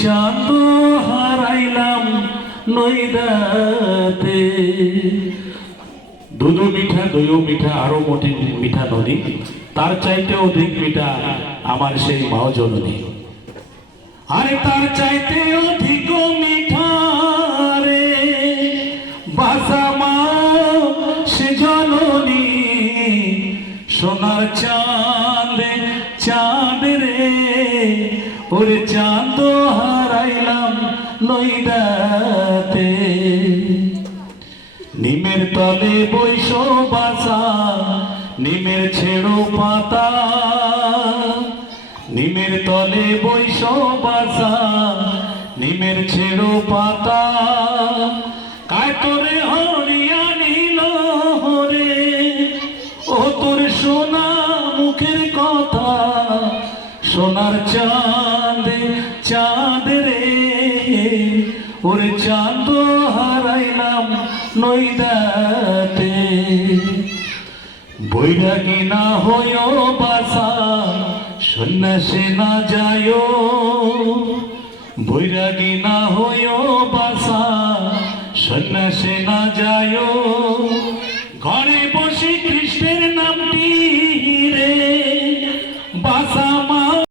চাঁদ হারাইলাম নইদাতে। দুধু মিঠা দইও মিঠা আরো মোটি মিঠা নদী, তার চাইতে অধিক মিঠা আমার সেই মাও জননী। আরে তার চাইতে অধিক মিঠা রে বাসা মা সে জননী। সোনার চাঁদ চাঁদ রে ওরে চাঁদ হারাইলাম নইদাতে। নিমের তলে বৈশ বাসা নিমের ছেড়ো পাতা, নিমের তলে বৈশ বাসা নিমের ছেড়ো পাতা। কায় তোরে হরিয়া নিল হরে ও তোর সোনা মুখের কথা। সোনার চাঁদ চাঁদ রে ওরে চাঁদ হারাইলাম নইদাতে। বৈরাগী না হইও বাসা সন্ন্যাসে না যায়, বৈরাগী না হইও বাসা সন্ন্যাসে না যায়। ঘরে বসে কৃষ্ণের